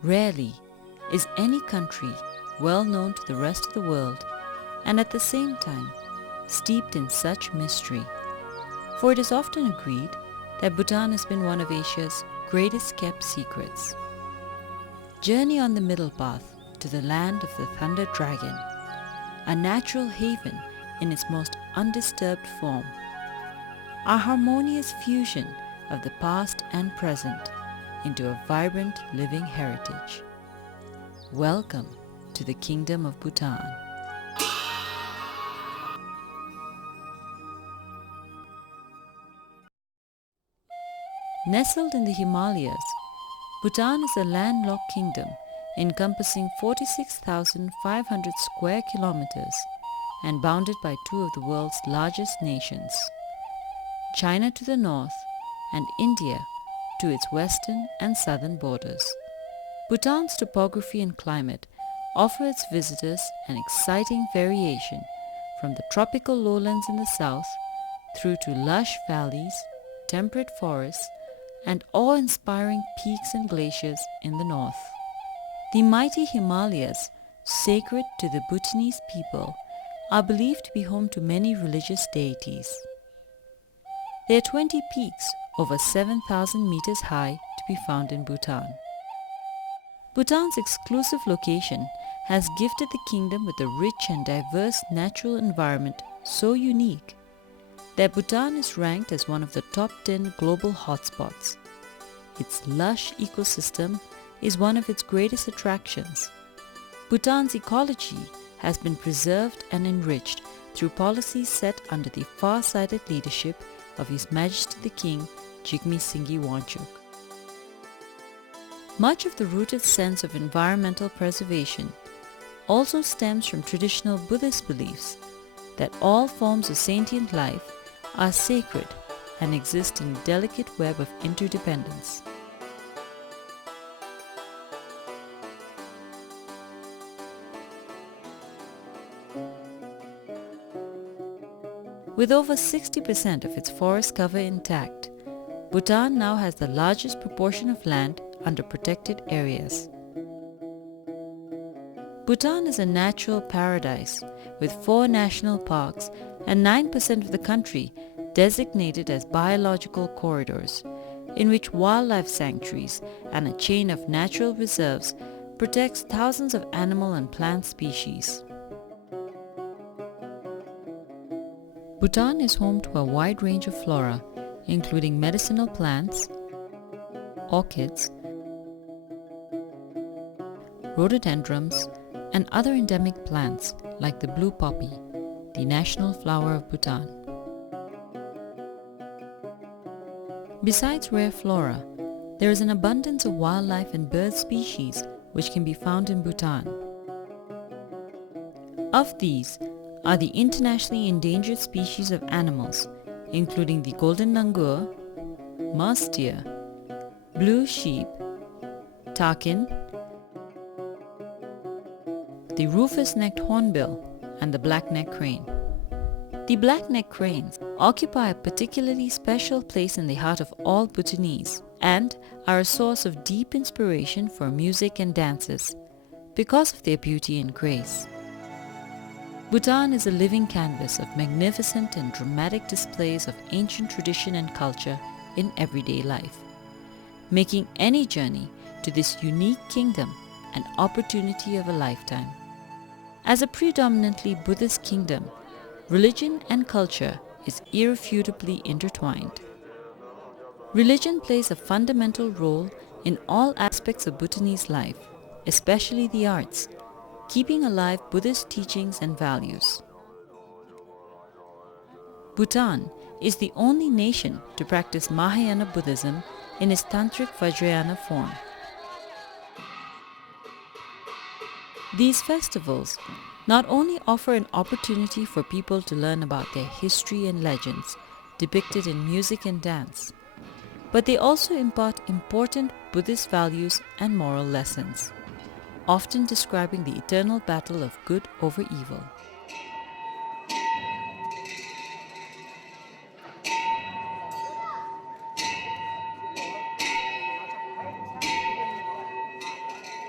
Rarely is any country well known to the rest of the world and at the same time steeped in such mystery, for it is often agreed that Bhutan has been one of Asia's greatest kept secrets. Journey on the middle path to the land of the Thunder Dragon, a natural haven in its most undisturbed form, a harmonious fusion of the past and present into a vibrant living heritage. Welcome to the Kingdom of Bhutan. Nestled in the Himalayas, Bhutan is a landlocked kingdom encompassing 46,500 square kilometers and bounded by two of the world's largest nations, China to the north and India to its western and southern borders. Bhutan's topography and climate offer its visitors an exciting variation from the tropical lowlands in the south through to lush valleys, temperate forests, and awe-inspiring peaks and glaciers in the north. The mighty Himalayas, sacred to the Bhutanese people, are believed to be home to many religious deities. There are 20 peaks over 7,000 meters high to be found in Bhutan. Bhutan's exclusive location has gifted the kingdom with a rich and diverse natural environment so unique that Bhutan is ranked as one of the top 10 global hotspots. Its lush ecosystem is one of its greatest attractions. Bhutan's ecology has been preserved and enriched through policies set under the far-sighted leadership of His Majesty the King Jigme Singye Wanchuk. Much of the rooted sense of environmental preservation also stems from traditional Buddhist beliefs that all forms of sentient life are sacred and exist in a delicate web of interdependence. With over 60% of its forest cover intact, Bhutan now has the largest proportion of land under protected areas. Bhutan is a natural paradise with 4 national parks and 9% of the country designated as biological corridors, in which wildlife sanctuaries and a chain of natural reserves protects thousands of animal and plant species. Bhutan is home to a wide range of flora, including medicinal plants, orchids, rhododendrons, and other endemic plants like the blue poppy, the national flower of Bhutan. Besides rare flora, there is an abundance of wildlife and bird species which can be found in Bhutan. Of these are the internationally endangered species of animals, including the golden langur, mouse deer, blue sheep, takin, the rufous-necked hornbill, and the black-necked crane. The black-necked cranes occupy a particularly special place in the heart of all Bhutanese and are a source of deep inspiration for music and dances because of their beauty and grace. Bhutan is a living canvas of magnificent and dramatic displays of ancient tradition and culture in everyday life, making any journey to this unique kingdom an opportunity of a lifetime. As a predominantly Buddhist kingdom, religion and culture is irrefutably intertwined. Religion plays a fundamental role in all aspects of Bhutanese life, especially the arts, keeping alive Buddhist teachings and values. Bhutan is the only nation to practice Mahayana Buddhism in its Tantric Vajrayana form. These festivals not only offer an opportunity for people to learn about their history and legends depicted in music and dance, but they also impart important Buddhist values and moral lessons, often describing the eternal battle of good over evil.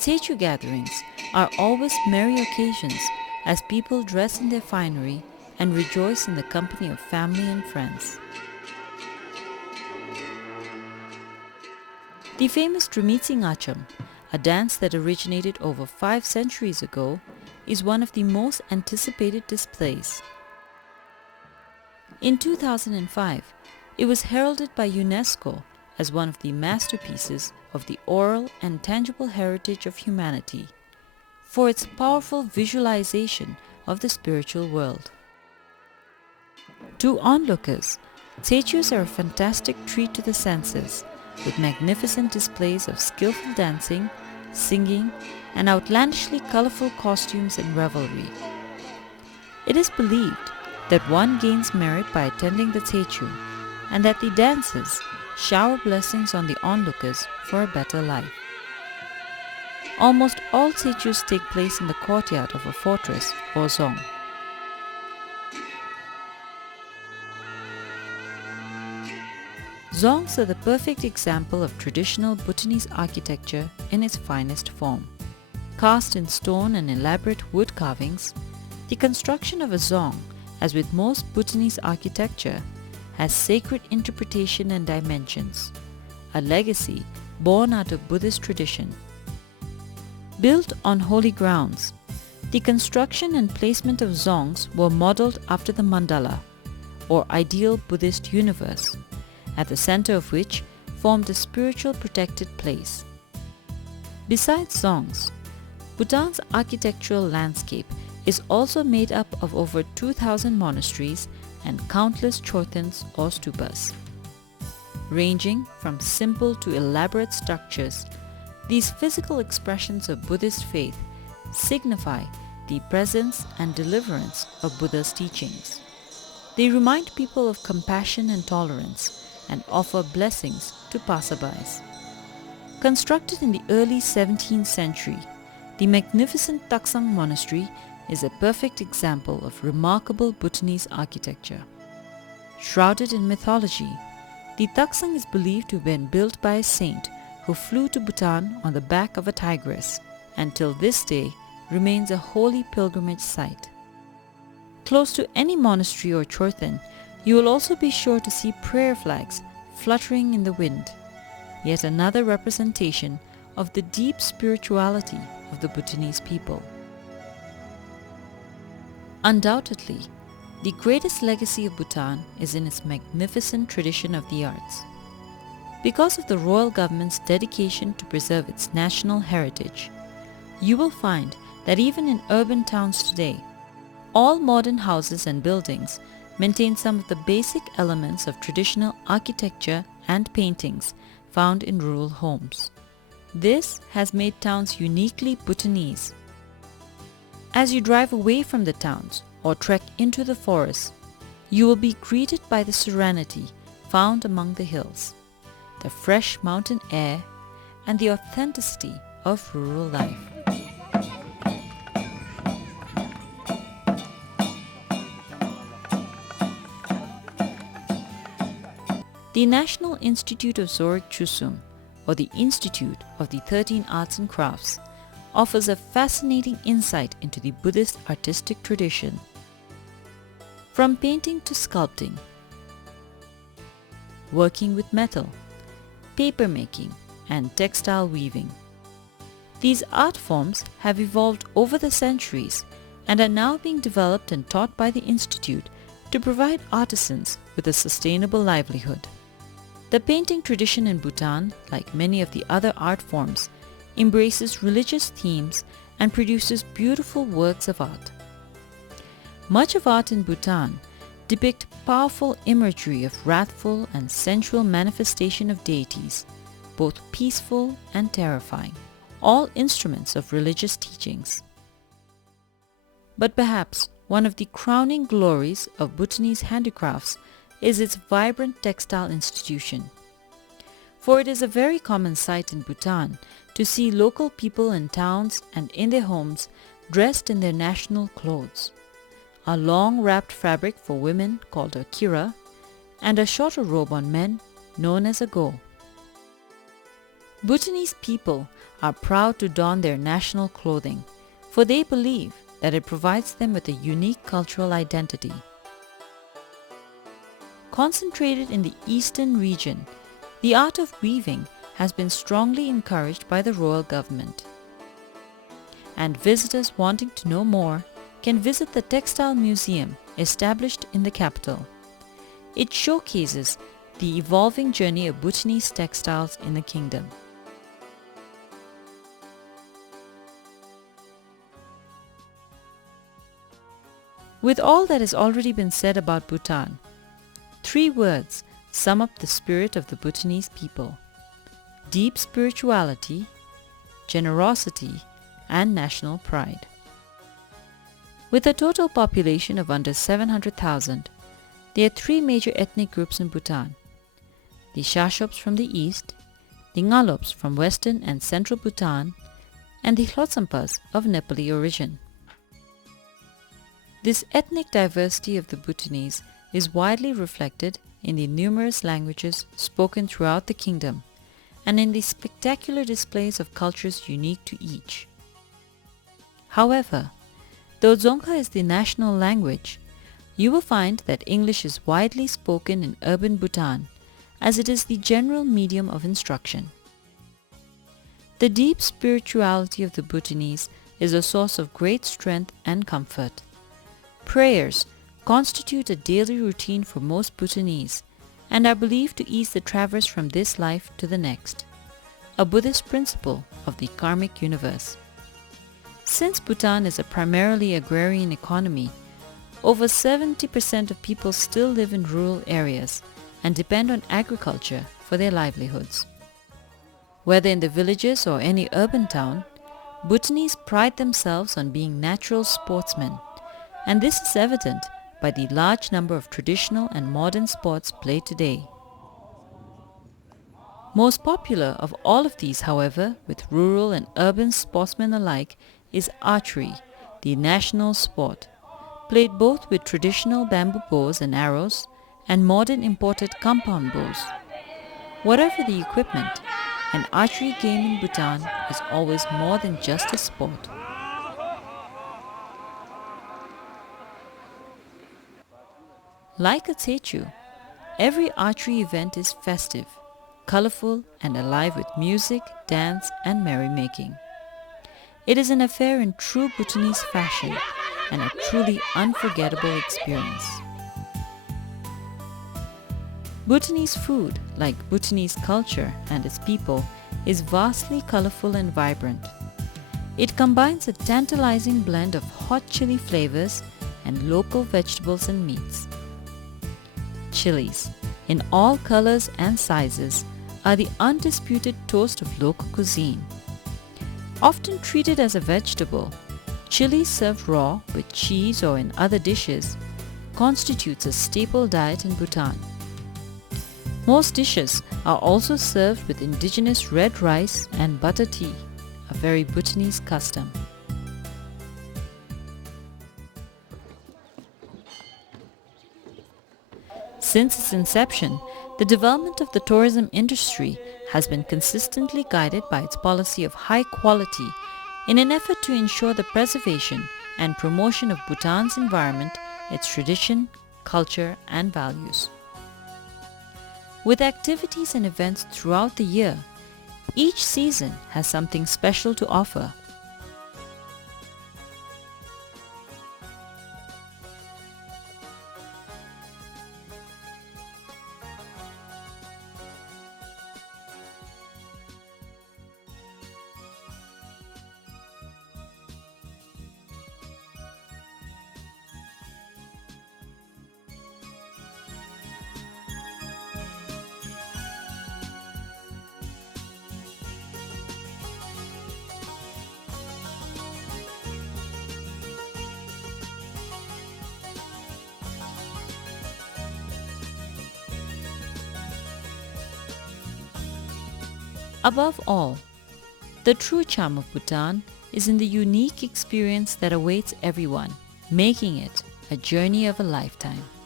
Techu gatherings are always merry occasions as people dress in their finery and rejoice in the company of family and friends. The famous Tremitsing Acham, a dance that originated over 5 centuries ago, is one of the most anticipated displays. In 2005, it was heralded by UNESCO as one of the masterpieces of the oral and tangible heritage of humanity for its powerful visualization of the spiritual world. To onlookers, Techus are a fantastic treat to the senses, with magnificent displays of skillful dancing, singing, and outlandishly colorful costumes and revelry. It is believed that one gains merit by attending the Techu, and that the dances shower blessings on the onlookers for a better life. Almost all Techus take place in the courtyard of a fortress or zong. Zongs are the perfect example of traditional Bhutanese architecture in its finest form. Cast in stone and elaborate wood carvings, the construction of a zong, as with most Bhutanese architecture, has sacred interpretation and dimensions, a legacy born out of Buddhist tradition. Built on holy grounds, the construction and placement of zongs were modeled after the mandala, or ideal Buddhist universe, at the center of which formed a spiritual protected place. Besides zongs, Bhutan's architectural landscape is also made up of over 2,000 monasteries and countless chortens or stupas. Ranging from simple to elaborate structures, these physical expressions of Buddhist faith signify the presence and deliverance of Buddha's teachings. They remind people of compassion and tolerance and offer blessings to passerbys. Constructed in the early 17th century, the magnificent Taksang Monastery is a perfect example of remarkable Bhutanese architecture. Shrouded in mythology, the Taksang is believed to have been built by a saint who flew to Bhutan on the back of a tigress, and till this day remains a holy pilgrimage site. Close to any monastery or chorten, you will also be sure to see prayer flags fluttering in the wind, yet another representation of the deep spirituality of the Bhutanese people. Undoubtedly, the greatest legacy of Bhutan is in its magnificent tradition of the arts. Because of the royal government's dedication to preserve its national heritage, you will find that even in urban towns today, all modern houses and buildings maintain some of the basic elements of traditional architecture and paintings found in rural homes. This has made towns uniquely Bhutanese. As you drive away from the towns or trek into the forests, you will be greeted by the serenity found among the hills, the fresh mountain air, and the authenticity of rural life. The National Institute of Zorik Chusum, or the Institute of the 13 Arts and Crafts, offers a fascinating insight into the Buddhist artistic tradition. From painting to sculpting, working with metal, paper making, and textile weaving. These art forms have evolved over the centuries and are now being developed and taught by the Institute to provide artisans with a sustainable livelihood. The painting tradition in Bhutan, like many of the other art forms, embraces religious themes and produces beautiful works of art. Much of art in Bhutan depict powerful imagery of wrathful and sensual manifestation of deities, both peaceful and terrifying, all instruments of religious teachings. But perhaps one of the crowning glories of Bhutanese handicrafts is its vibrant textile institution. For it is a very common sight in Bhutan to see local people in towns and in their homes dressed in their national clothes, a long wrapped fabric for women called a kira, and a shorter robe on men known as a go. Bhutanese people are proud to don their national clothing, for they believe that it provides them with a unique cultural identity. Concentrated in the eastern region, the art of weaving has been strongly encouraged by the royal government. And visitors wanting to know more can visit the Textile Museum established in the capital. It showcases the evolving journey of Bhutanese textiles in the kingdom. With all that has already been said about Bhutan, 3 words sum up the spirit of the Bhutanese people: deep spirituality, generosity, and national pride. With a total population of under 700,000, there are 3 major ethnic groups in Bhutan: the Shashops from the east, the Ngalops from western and central Bhutan, and the Hlotsampas of Nepali origin. This ethnic diversity of the Bhutanese is widely reflected in the numerous languages spoken throughout the kingdom and in the spectacular displays of cultures unique to each. However, though Dzongkha is the national language, you will find that English is widely spoken in urban Bhutan, as it is the general medium of instruction. The deep spirituality of the Bhutanese is a source of great strength and comfort. Prayers constitute a daily routine for most Bhutanese and are believed to ease the traverse from this life to the next, a Buddhist principle of the karmic universe. Since Bhutan is a primarily agrarian economy, over 70% of people still live in rural areas and depend on agriculture for their livelihoods. Whether in the villages or any urban town, Bhutanese pride themselves on being natural sportsmen, and this is evident by the large number of traditional and modern sports played today. Most popular of all of these, however, with rural and urban sportsmen alike, is archery, the national sport, played both with traditional bamboo bows and arrows and modern imported compound bows. Whatever the equipment, an archery game in Bhutan is always more than just a sport. Like a Techu, every archery event is festive, colorful, and alive with music, dance, and merrymaking. It is an affair in true Bhutanese fashion and a truly unforgettable experience. Bhutanese food, like Bhutanese culture and its people, is vastly colorful and vibrant. It combines a tantalizing blend of hot chili flavors and local vegetables and meats. Chilies, in all colors and sizes, are the undisputed toast of local cuisine. Often treated as a vegetable, chili served raw with cheese or in other dishes constitutes a staple diet in Bhutan. Most dishes are also served with indigenous red rice and butter tea, a very Bhutanese custom. Since its inception, the development of the tourism industry has been consistently guided by its policy of high quality in an effort to ensure the preservation and promotion of Bhutan's environment, its tradition, culture, and values. With activities and events throughout the year, each season has something special to offer. Above all, the true charm of Bhutan is in the unique experience that awaits everyone, making it a journey of a lifetime.